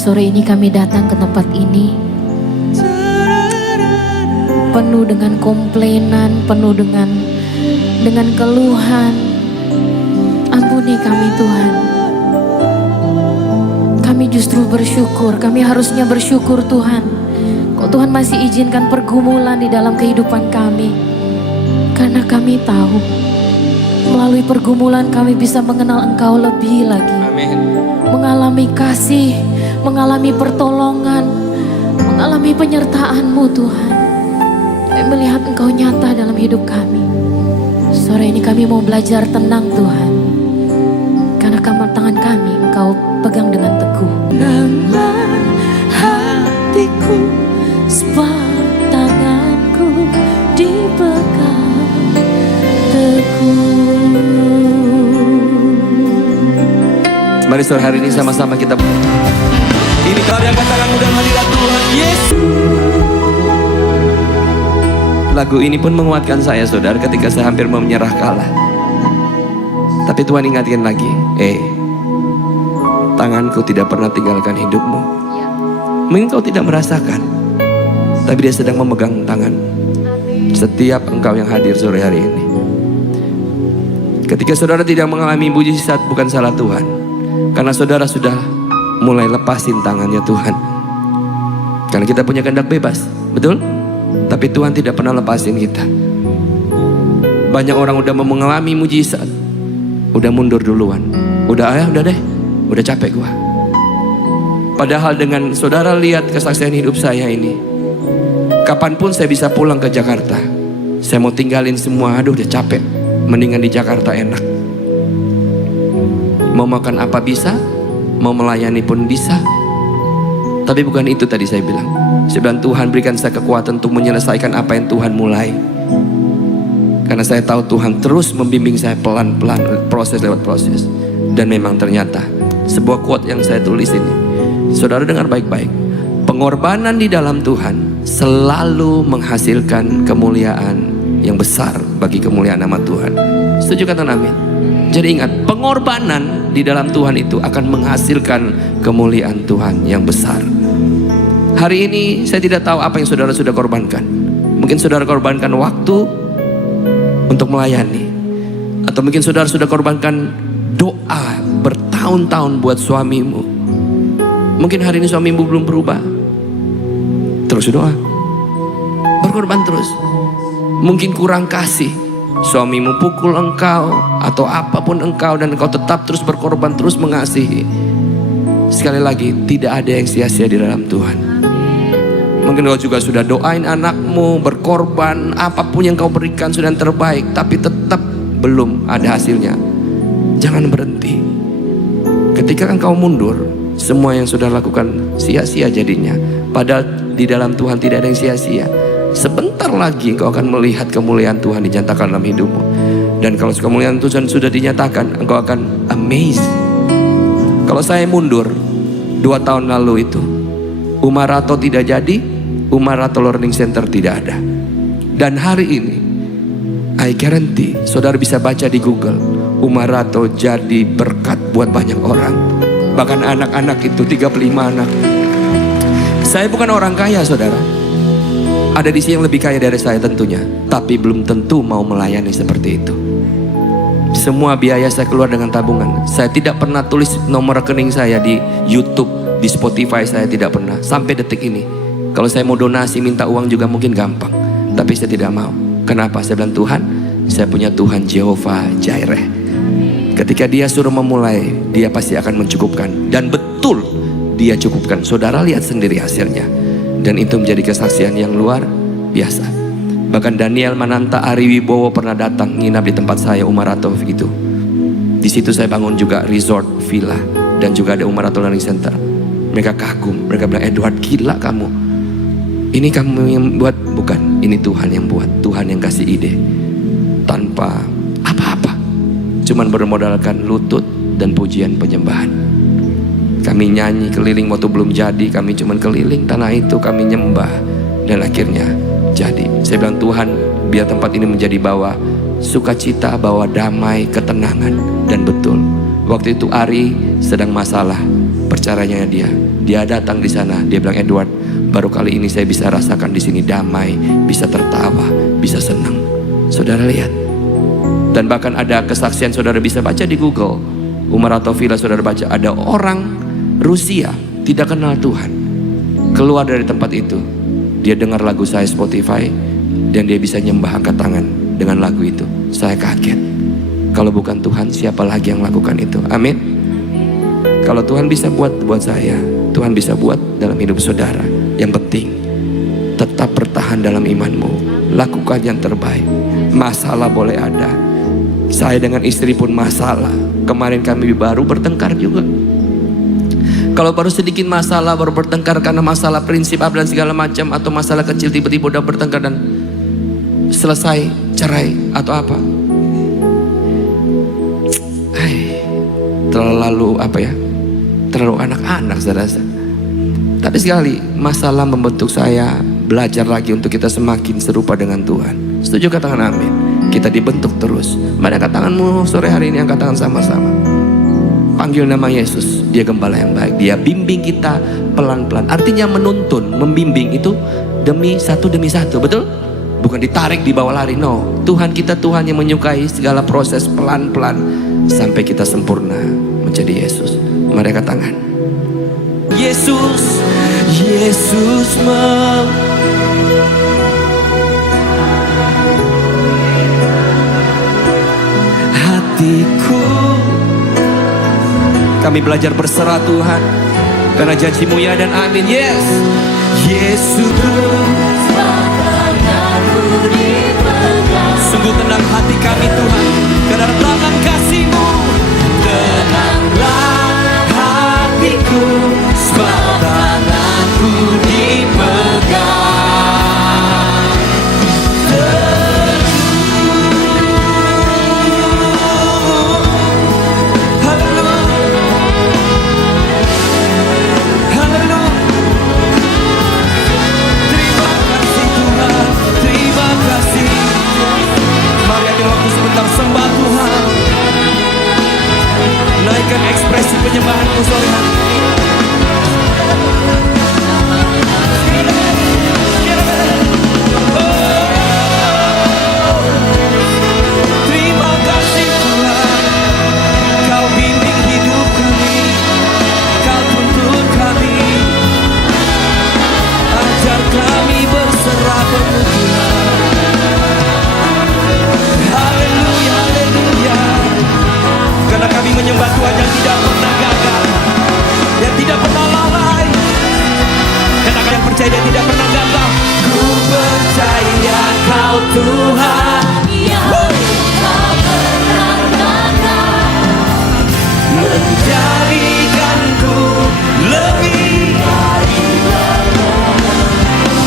sore ini kami datang ke tempat ini penuh dengan komplainan, penuh dengan keluhan. Ampuni kami Tuhan. Kami justru bersyukur, kami harusnya bersyukur Tuhan. Kok Tuhan masih izinkan pergumulan di dalam kehidupan kami. Karena kami tahu melalui pergumulan kami bisa mengenal Engkau lebih lagi. Amin. Mengalami kasih, mengalami pertolongan, mengalami penyertaan-Mu Tuhan. Kami melihat Engkau nyata dalam hidup kami. Sore ini kami mau belajar tenang Tuhan. Karena tangan kami Engkau pegang dengan teguh. Tenanglah hatiku, sebab tanganku dipegang teguh. Mari sore hari ini sama-sama kita. Ini karya tanganmu dan hadirat Tuhan Yesus. Lagu ini pun menguatkan saya saudara ketika saya hampir mau menyerah kalah. Tapi Tuhan ingatkan lagi, tanganku tidak pernah tinggalkan hidupmu. Mungkin kau tidak merasakan, tapi dia sedang memegang tangan setiap engkau yang hadir sore hari ini. Ketika saudara tidak mengalami mujizat, bukan salah Tuhan, karena saudara sudah mulai lepasin tangannya Tuhan. Karena kita punya kehendak bebas, betul? Tapi Tuhan tidak pernah lepasin kita. Banyak orang udah mau mengalami mujizat, udah mundur duluan. Udah deh, udah capek gua. Padahal dengan saudara lihat kesaksian hidup saya ini, kapanpun saya bisa pulang ke Jakarta. Saya mau tinggalin semua, udah capek. Mendingan di Jakarta enak. Mau makan apa bisa, mau melayani pun bisa. Tapi bukan itu tadi saya bilang. Saya bilang Tuhan berikan saya kekuatan untuk menyelesaikan apa yang Tuhan mulai. Karena saya tahu Tuhan terus membimbing saya pelan-pelan, proses lewat proses. Dan memang ternyata sebuah quote yang saya tulis ini, saudara dengar baik-baik. Pengorbanan di dalam Tuhan selalu menghasilkan kemuliaan yang besar bagi kemuliaan nama Tuhan. Setuju kata amin? Jadi ingat, pengorbanan di dalam Tuhan itu akan menghasilkan kemuliaan Tuhan yang besar. Hari ini saya tidak tahu apa yang saudara sudah korbankan. Mungkin saudara korbankan waktu untuk melayani. Atau mungkin saudara sudah korbankan doa bertahun-tahun buat suamimu. Mungkin hari ini suamimu belum berubah. Terus doa. Berkorban terus. Mungkin kurang kasih. Suamimu pukul engkau atau apapun engkau dan engkau tetap terus berkorban, terus mengasihi. Sekali lagi, tidak ada yang sia-sia di dalam Tuhan. Mungkin kau juga sudah doain anakmu, berkorban, apapun yang kau berikan sudah yang terbaik, tapi tetap belum ada hasilnya. Jangan berhenti. Ketika engkau mundur, semua yang sudah lakukan sia-sia jadinya. Padahal di dalam Tuhan tidak ada yang sia-sia. Sebentar lagi engkau akan melihat kemuliaan Tuhan dinyatakan dalam hidupmu. Dan kalau kemuliaan Tuhan sudah dinyatakan, engkau akan amazed. Kalau saya mundur 2 tahun lalu itu, Umarato tidak jadi, Umarato Learning Center tidak ada. Dan hari ini, I guarantee, saudara bisa baca di Google, Umarato jadi berkat buat banyak orang. Bahkan anak-anak itu 35 anak. Saya bukan orang kaya saudara. Ada di sini yang lebih kaya dari saya tentunya, tapi belum tentu mau melayani seperti itu. Semua biaya saya keluar dengan tabungan. Saya tidak pernah tulis nomor rekening saya di YouTube, di Spotify, saya tidak pernah. Sampai detik ini, kalau saya mau donasi minta uang juga mungkin gampang, tapi saya tidak mau. Kenapa? Saya bilang Tuhan, saya punya Tuhan Jehovah Jireh. Ketika dia suruh memulai, dia pasti akan mencukupkan. Dan betul dia cukupkan. Saudara lihat sendiri hasilnya. Dan itu menjadi kesaksian yang luar biasa. Bahkan Daniel Mananta Ari Wibowo pernah datang nginap di tempat saya, Umarato gitu. Di situ saya bangun juga resort villa dan juga ada Umarato Learning Center. Mereka kagum, mereka bilang, Edward gila kamu. Ini kamu yang buat? Bukan, ini Tuhan yang buat. Tuhan yang kasih ide tanpa apa-apa. Cuman bermodalkan lutut dan pujian penyembahan. Kami nyanyi keliling waktu belum jadi, kami cuman keliling tanah itu, kami nyembah dan akhirnya jadi. Saya bilang Tuhan, biar tempat ini menjadi bawa sukacita, bawa damai, ketenangan. Dan betul, waktu itu Ari sedang masalah, percaranya dia Dia datang di sana, dia bilang, Edward, baru kali ini saya bisa rasakan di sini damai, bisa tertawa, bisa senang. Saudara lihat. Dan bahkan ada kesaksian, saudara bisa baca di Google. Umar atau Villa, saudara baca, ada orang Rusia tidak kenal Tuhan, keluar dari tempat itu, dia dengar lagu saya Spotify, dan dia bisa nyembah, angkat tangan dengan lagu itu. Saya kaget. Kalau bukan Tuhan, siapa lagi yang lakukan itu? Amin. Kalau Tuhan bisa buat saya, Tuhan bisa buat dalam hidup saudara. Yang penting tetap bertahan dalam imanmu, lakukan yang terbaik. Masalah boleh ada. Saya dengan istri pun masalah. Kemarin kami baru bertengkar juga. Kalau baru sedikit masalah, baru bertengkar karena masalah prinsip dan segala macam, atau masalah kecil tiba-tiba udah bertengkar dan selesai cerai atau apa, terlalu terlalu anak-anak saya rasa. Tapi sekali masalah membentuk saya belajar lagi untuk kita semakin serupa dengan Tuhan. Setuju, katakan amin. Kita dibentuk terus. Mari angkat tanganmu sore hari ini, angkat tangan sama-sama. Panggil nama Yesus. Dia gembala yang baik. Dia bimbing kita pelan-pelan. Artinya menuntun, membimbing itu demi satu, betul? Bukan ditarik di bawah lari, no. Tuhan kita Tuhan yang menyukai segala proses pelan-pelan sampai kita sempurna menjadi Yesus. Mari angkat tangan. Yesus, Yesus hatiku. Kami belajar berserah Tuhan, karena janji-Mu ya dan amin. Yes, Yesus. Sungguh tenang hati kami Tuhan, karena tangan kasih-Mu. Tenanglah hatiku, sebab tanganku dipegang. Sembah Tuhan, naikkan ekspresi penyembahanmu sore hari ini. Terima kasih Tuhan, Kau bimbing hidup kami, Kau tuntun kami, ajar kami berserah penuh Tuhan. Haleluya, haleluya. Karena kami menyembah Tuhan yang tidak pernah gagal, yang tidak pernah lalai. Karena kalian percaya Dia tidak pernah gagal. Ku percaya Kau Tuhan yang tak pernah gagal, menjadikanku lebih dari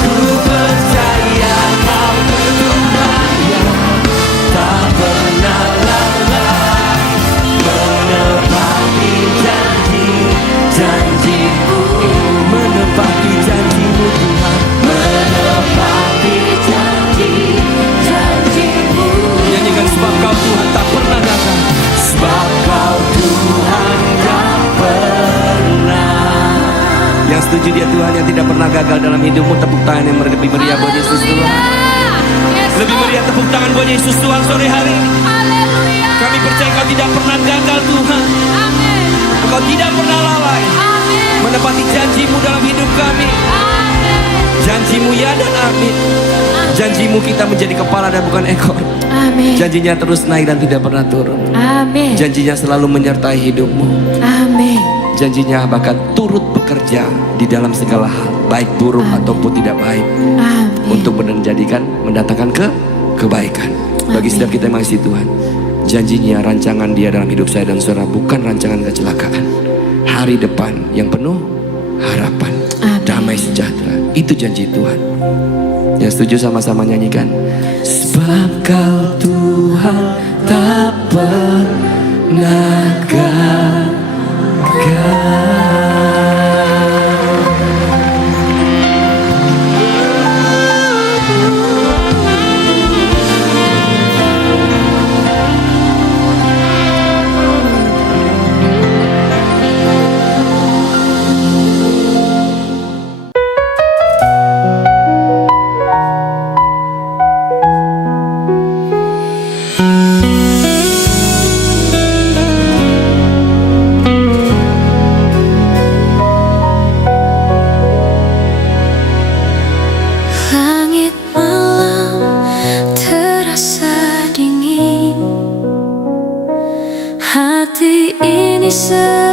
ku percaya Kau Tuhan yang tak pernah lalai, menepati janji-Mu, menepati janji-Mu Tuhan, menepati janji-Mu. Nyanyikan, sebab Kau Tuhan tak pernah gagal, sebab Kau Tuhan tak pernah. Yang setuju dia Tuhan yang tidak pernah gagal dalam hidupmu, tepuk tangan yang lebih meriah buat Yesus Tuhan. Lebih meriah tepuk tangan buat Yesus Tuhan sore hari ini. Kami percaya Kau tidak pernah gagal Tuhan. Kau tidak pernah lalai, menepati janji-Mu dalam hidup kami. Janji-Mu ya dan amin. Janji-Mu kita menjadi kepala dan bukan ekor. Amin. Janjinya terus naik dan tidak pernah turun. Amin. Janjinya selalu menyertai hidupmu. Amin. Janjinya bahkan turut bekerja di dalam segala hal, baik buruk ataupun tidak baik. Amin. Untuk mendatangkan kebaikan. Bagi setiap kita yang mengasihi Tuhan, janjinya, rancangan Dia dalam hidup saya dan saudara bukan rancangan kecelakaan. Hari depan yang penuh harapan, damai sejahtera. Itu janji Tuhan. Yang setuju sama-sama nyanyikan. Sebab Kau Tuhan tak pernah gagal.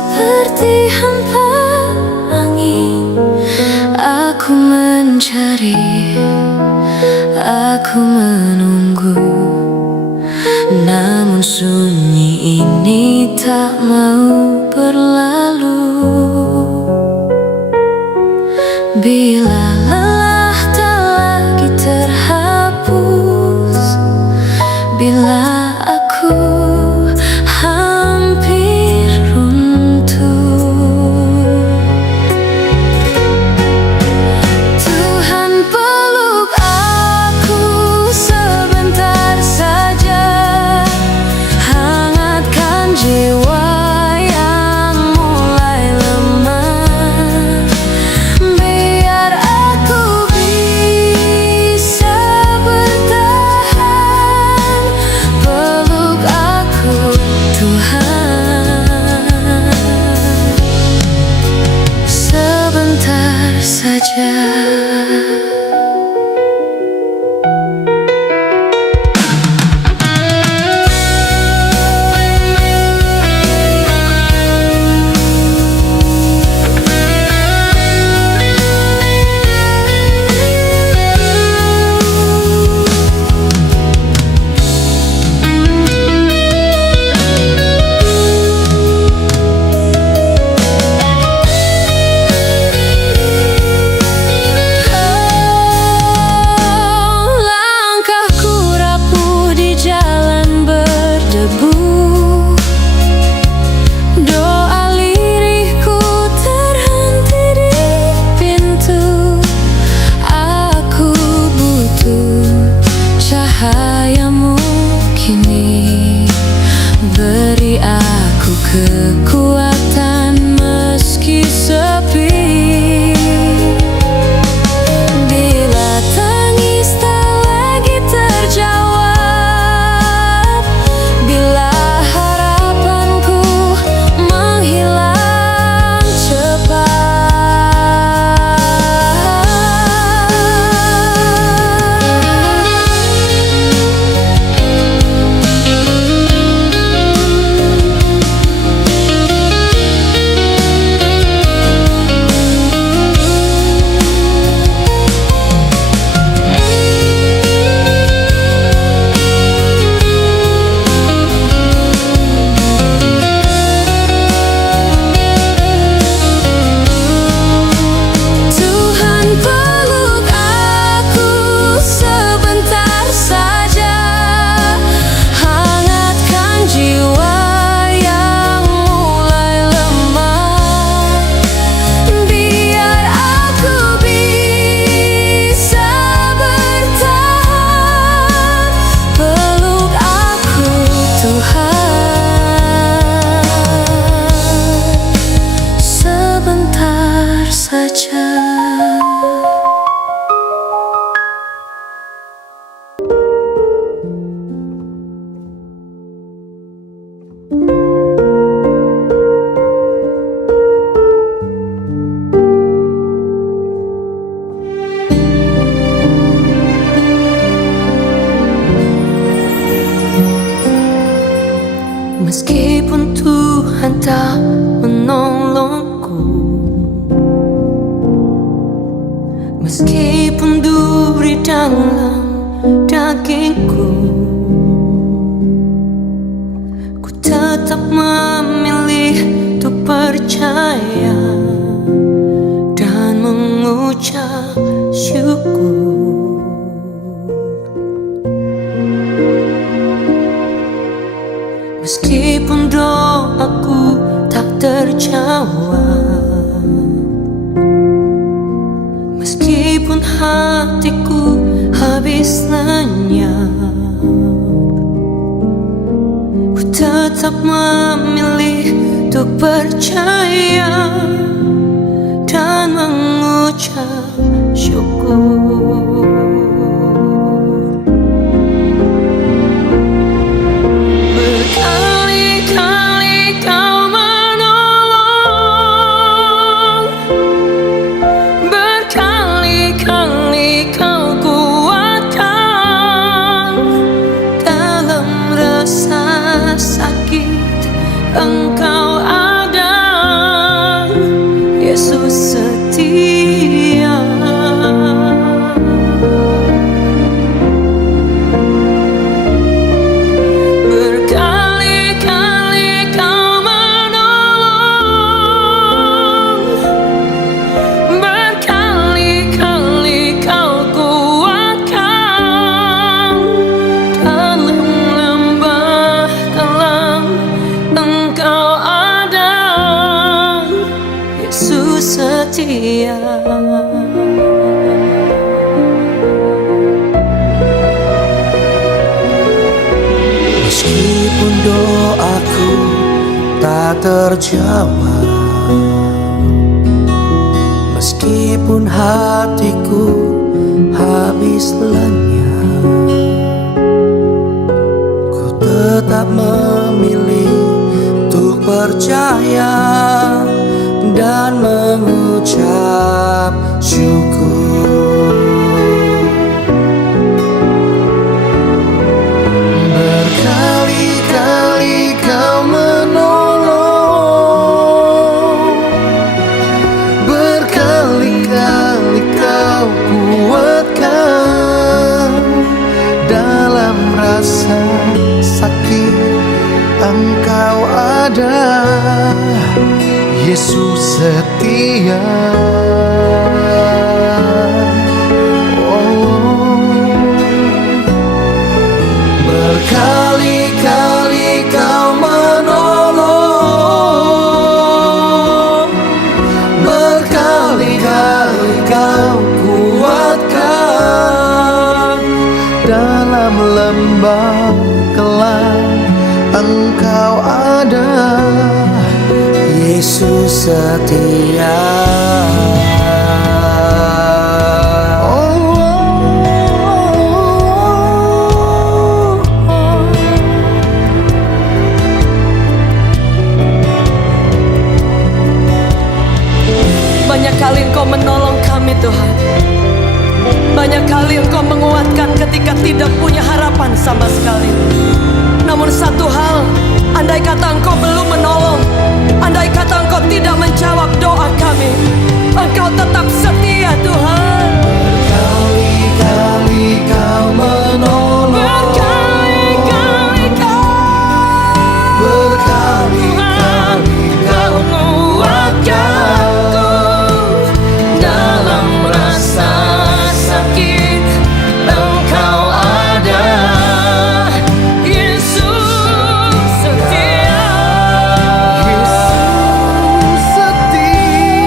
seperti hampa angin. Aku mencari, aku menunggu, namun sunyi ini tak mau berlalu. Bila lelah tak lagi terhapus, bila aku hampir runtuh, Tuhan peluk aku sebentar saja, hangatkan jiwa yang mulai lemah, biar aku bisa bertahan. Peluk aku Tuhan, sebentar saja. Langkahku rapuh di jalan berdebu, doa lirihku terhenti di pintu. Aku butuh cahayamu kini, beri aku kekuatan meski sepi. Bila tangis tak lagi terjawab, bila harapanku menghilang Tuhan peluk aku sebentar saja, hangatkan jiwa yang mulai lemah, biar aku bisa bertahan. Peluk aku Tuhan, sebentar saja. Meskipun Tuhan tak menolongku, meskipun duri dalam dagingku, ku tetap memilih untuk percaya dan mengucap syukur. Meskipun doaku tak terjawab, meskipun hatiku habis lenyap, ku tetap memilih untuk percaya dan mengucap syukur. Berkali-kali kau menolong, berkali-kali kau kuatkan. Dalam rasa sakit Engkau ada, terjawab, meskipun hatiku habis lenyap, ku tetap memilih untuk percaya dan mengucap syukur. Berkali-kali kau menolong, berkali-kali kau kuatkan. Dalam rasa sakit Engkau ada, Yesus setia. Berkali-kali kau menolong, berkali-kali kau kuatkan. Dalam lembah gelap Engkau ada, Yesus setia. Banyak kali Engkau menolong kami Tuhan. Banyak kali Engkau menguatkan ketika tidak punya harapan sama sekali. Namun satu hal, andai kata Engkau belum menolong, andai kata Engkau tidak menjawab doa kami, Engkau tetap setia Tuhan. Berkali-kali kau menolong, Berkali-kali berkali-kali kau menguatkanku. Dalam rasa sakit Engkau ada, Yesus setia. Yesus setia.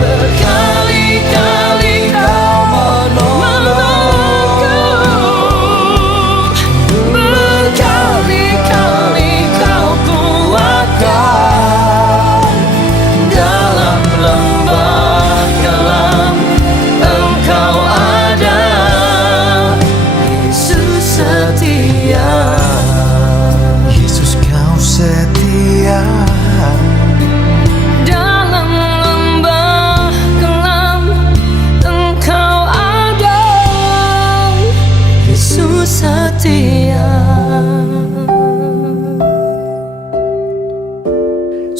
Berkali-kali kau menolongku, berkali-kali kau kuatkan. Dalam lembah gelap Engkau ada, Yesus setia. Yesus kau setia. Dalam lembah gelap Engkau ada, Yesus setia.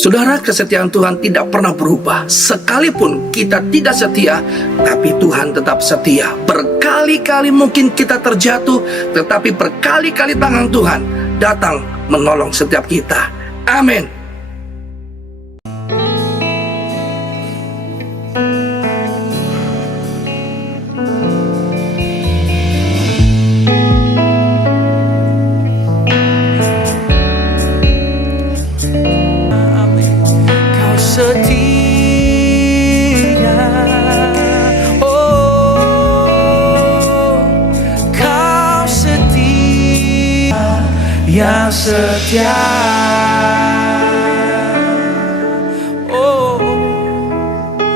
Saudara, kesetiaan Tuhan tidak pernah berubah. Sekalipun kita tidak setia, tapi Tuhan tetap setia. Berkali-kali mungkin kita terjatuh, tetapi berkali-kali tangan Tuhan datang menolong setiap kita. Amin. Kau setia, oh, kau setia, yang setia. Oh, ku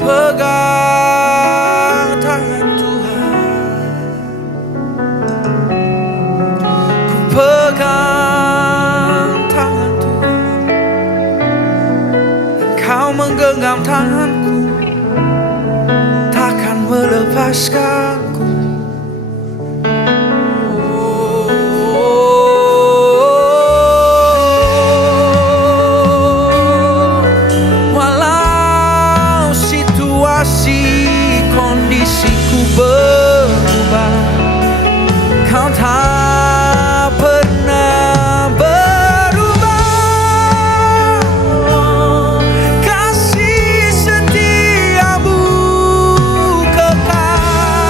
pegang tangan Tuhan, ku pegang tangan Tuhan. Kau menggenggam tanganku, takkan melepaskanku. Walau situasi kondisiku berubah, Kau tak pernah berubah. Kasih setiamu kekal.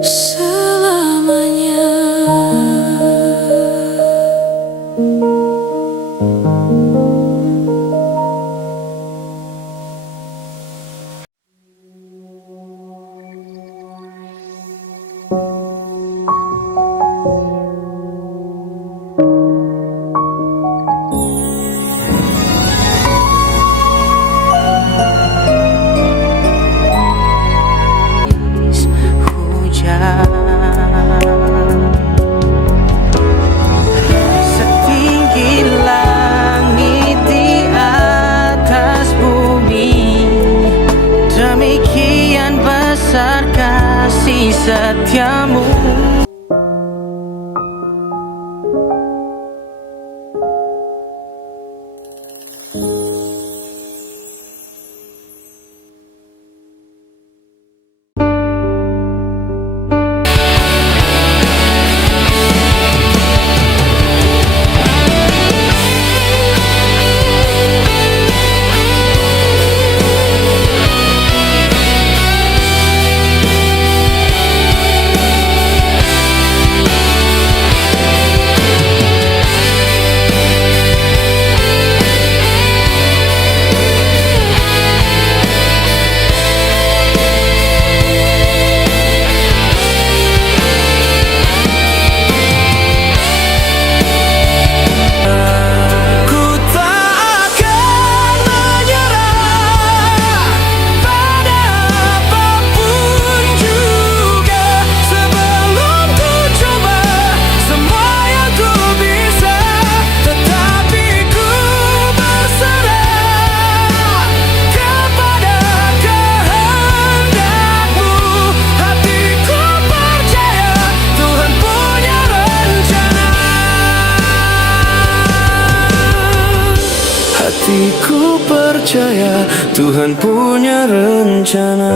selamanya. Hujan setinggi langit di atas bumi, demikian besar kasih setiamu. Ku tak akan menyerah pada apapun juga, sebelum ku coba semua yang ku bisa, tetapi ku berserah kepada kehendakmu. Hatiku percaya Tuhan punya rencana. Hatiku percaya Tuhan punya rencana.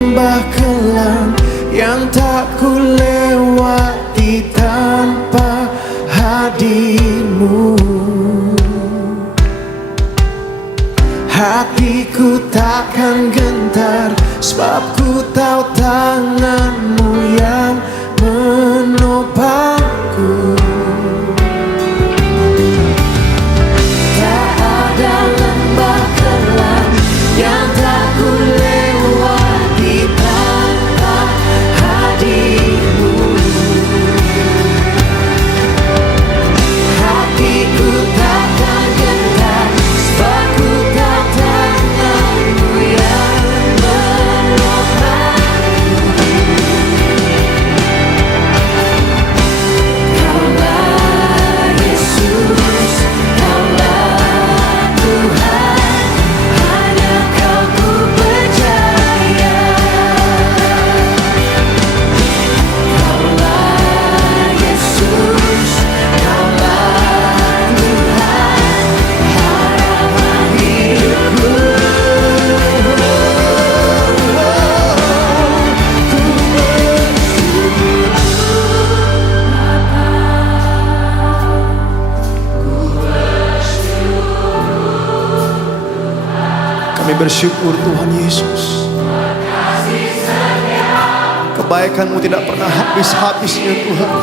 lembah kelam yang tak ku lewati tanpa hadirmu. Hatiku takkan gentar, sebab ku tahu tanganmu yang menopangku. Tak ada lembah kelam yang tak ku lewati tanpa hadirmu. Hatiku takkan gentar, sebab ku tahu tanganmu yang menopangku. Kaulah Yesus, Kaulah Tuhan, hanya Kau ku percaya. Kaulah Yesus, Kaulah Tuhan, harapan hidupku. Kami bersyukur Tuhan Yesus, kebaikan-Mu tidak pernah habis-habisnya Tuhan.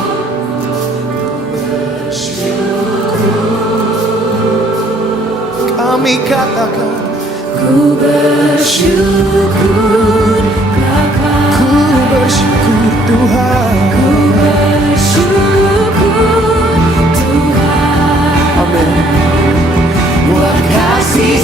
Kami katakan ku bersyukur Bapa, ku bersyukur Tuhan, ku bersyukur Tuhan. Amin. Buat kasih